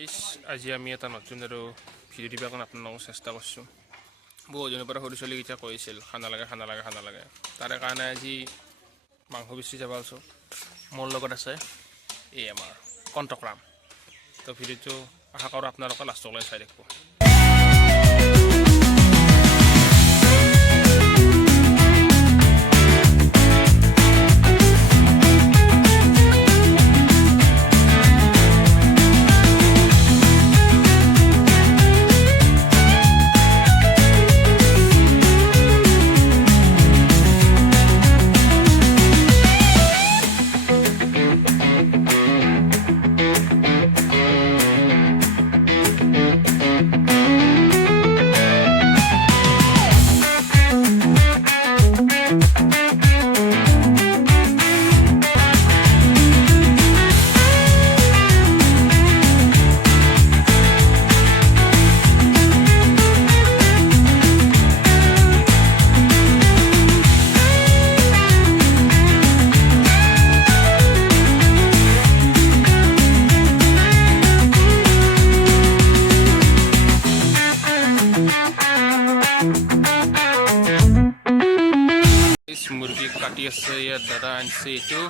আজি আমি এটা নতুন আৰু ভিডিঅ' দিবৰ কাৰণে আপোনালোকক চেষ্টা কৰিছোঁ। বহুজনৰ পৰা সৰু ছোৱালীকেইটা কৈছিল খানা লাগে তাৰে কাৰণে আজি মাংস বেছি যাব আছোঁ। মোৰ লগত আছে এই আমাৰ কণ্টকৰাম। তো ভিডিঅ'টো আশা কৰোঁ আপোনালোকে লাষ্টলৈ চাই থাকিব। মুৰগি কাটি আছে ইয়াৰ দাদা আনছে এইটো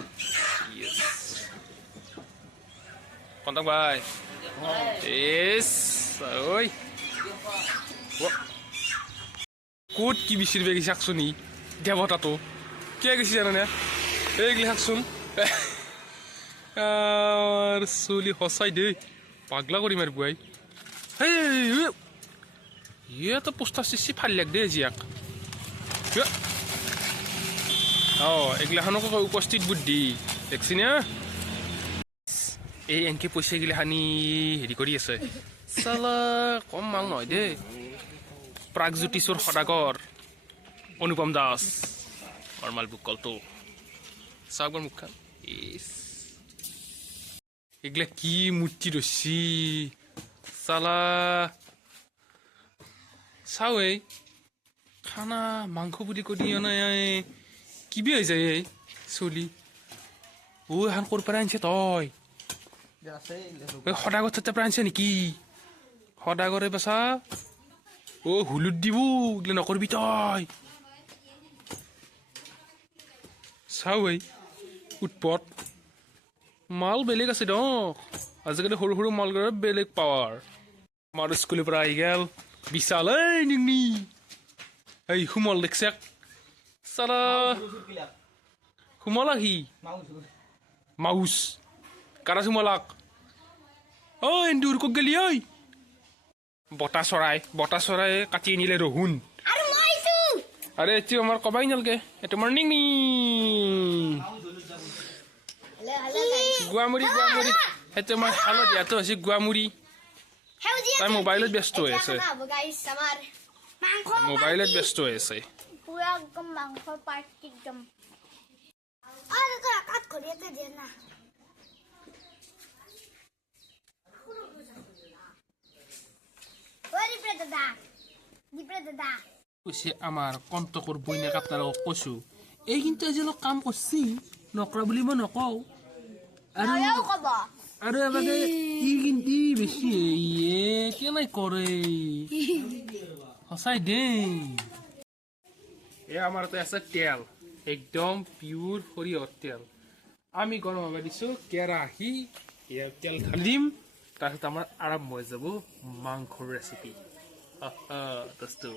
কণ্টক ভাই ঐ ক'ত কি বিচিৰ বেগি চাকচোন ই দেৱতাটো কিয় গৈছে জানানে এইগিলি চাকচোন চলি সঁচাই দেই পাগলা কৰি মাৰিব আই ইয়াতো পোষ্টাৰ চিচি ফালি লাগ দেই জীয়াক এগিলাখনক উপস্থিত বুদ্ধি দেখছি না এই এনকে পইচা গিলাখানি হেৰি কৰি আছে চালা কম মাল নহয় দেই প্ৰাগজ্যোতিষৰ সদাগৰ অনুপম দাস নৰ্মাল বুকলটো চাবৰ মুখখন এগিলা কি মূৰ্তি ৰচি চালা চাও এই খানা মাংস বুলি কৈ দিয়া নাই কিবি হৈ যায় এই চলি এখন ক'ৰ পৰা আনিছে তই সদাগৰ তাতে পৰা আনিছে নেকি সদাগৰে পাছা হুলুত দিব এইগিলা নকৰিবি তই চাও এই উৎপত মাল বেলেগ আছে দক আজিকালি সৰু সৰু মালগৰে বেলেগ পাৱাৰ আমাৰ স্কুলৰ পৰা আহি গেল বিশাল এই নিংনি এই সুমল দেখছে চালা সুমলাক সি মাউচ কাৰা সুমলাক এন্দুৰ ক'ত গেলি ঐ বতা চৰাই কাটি আনিলে ৰহুন আৰে এইটো আমাৰ কবাই নালগে এইটো আমাৰ নিংনি গুৱামুৰি সেইটো আমাৰ হালধীয়াটো হৈছে গুৱামুৰি তাই মোবাইলত ব্যস্ত হৈ আছে পুৰা একদম মাংসৰ পাৰ্ট একদম আৰে তো কাট কৰিয়েতে দে না ওই দিপ্ৰে দাদা কৈছে আমাৰ কণ্টকৰ বইনাক আপোনালোকক কৈছো এই কিন্তু আজি অলপ কাম কৰছি নকৰা বুলি মই নকওঁ আৰু এবাৰে ই কিন্তু বেছি কেনে কৰে সঁচাই দেই আমাৰ আছে তেল একদম পিয়ৰ সৰিয়হৰ তেল আমি গৰম হ'ব দিছোঁ কেৰাহী ইয়াৰ তেল ঢালি দিম তাৰপিছত আমাৰ আৰম্ভ হৈ যাব মাংসৰ ৰেচিপি দোস্তো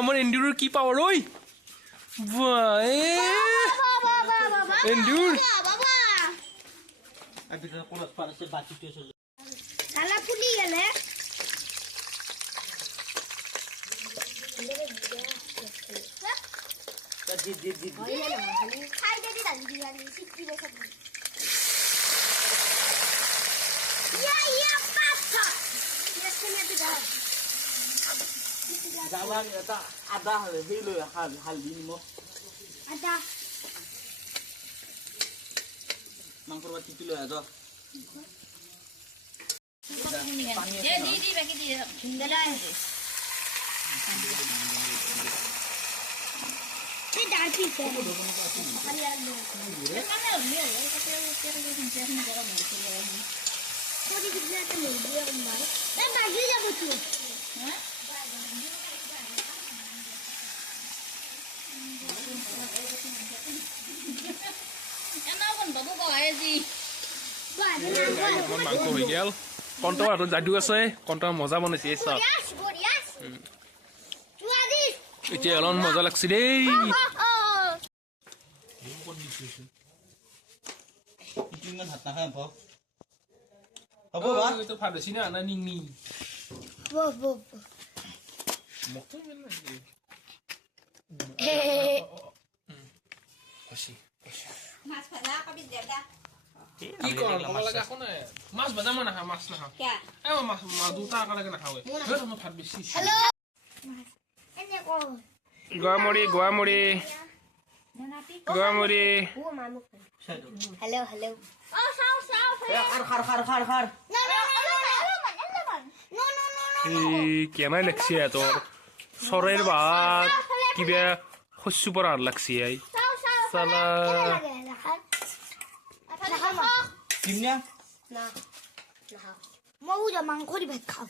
আমাৰ এন্দুৰৰ কি পাৱাৰ ঐ এন্দুৰ আদা হালদি নিমখ আদা মাংসৰ বাতি লৈ আহ ডাল পিছে কোটি দিলে তো লইবো আমার এ বাজি যাব তুই হ্যাঁ এনাও কোন বাবু কয় আজি মোৰ মাংস হৈ গেল কণ্ট আৰু যাদু আছে কণ্ট মজা বনাইছে এই সব এতিয়া অলপ মজা লাগছে দেই ইমান ভাত নাখায় হ'ব বা তো ভাত বেছি না না নিংনি মকটো ইমান নাই খুশি মাছ ভাজা কবি দেদা কি কর কমলা লাগা কোন মাছ ভাজা মই নাখা মাছ নাখা কে এ মাছ দুটা আকালে নাখাও এ মই ভাত বেছি হ্যালো এনে কো গোয়ামুড়ি গোয়ামুড়ি গোয়ামুড়ি হ্যালো হ্যালো ও সাও সাও খাৰ না না নো নো নো এই কেমাই লাগছে তোর সরের ভাত কিবা শস্য পড়ার লাগছে আই সালা কিমনে না মৌ যা মাংস দি ভাত খাও